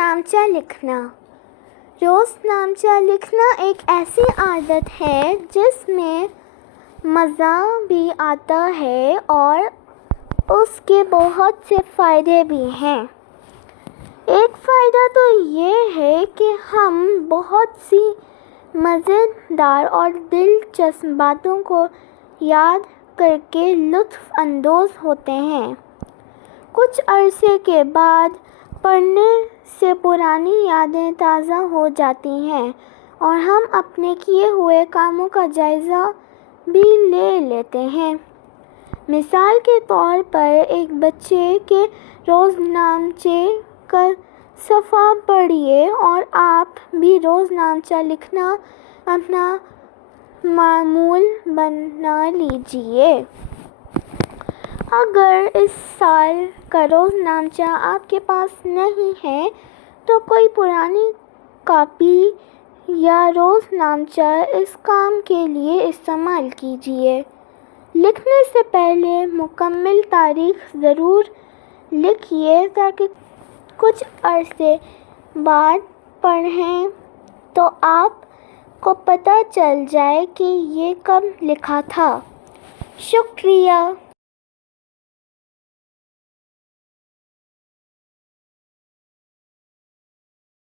روزنامچہ لکھنا۔ روزنامچہ لکھنا ایک ایسی عادت ہے جس میں مزہ بھی آتا ہے اور اس کے بہت سے فائدے بھی ہیں۔ ایک فائدہ تو یہ ہے کہ ہم بہت سی مزیدار اور دلچسپ باتوں کو یاد کر کے لطف اندوز ہوتے ہیں۔ کچھ عرصے کے بعد پڑھنے سے پرانی یادیں تازہ ہو جاتی ہیں اور ہم اپنے کیے ہوئے کاموں کا جائزہ بھی لے لیتے ہیں۔ مثال کے طور پر ایک بچے کے روزنامچے کا صفحہ پڑھیے اور آپ بھی روزنامچہ لکھنا اپنا معمول بنا لیجیے۔ اگر اس سال کا روزنامچہ آپ کے پاس نہیں ہے تو کوئی پرانی کاپی یا روزنامچہ اس کام کے لیے استعمال کیجیے۔ لکھنے سے پہلے مکمل تاریخ ضرور لکھیے تاکہ کچھ عرصے بعد پڑھیں تو آپ کو پتہ چل جائے کہ یہ کب لکھا تھا۔ شکریہ۔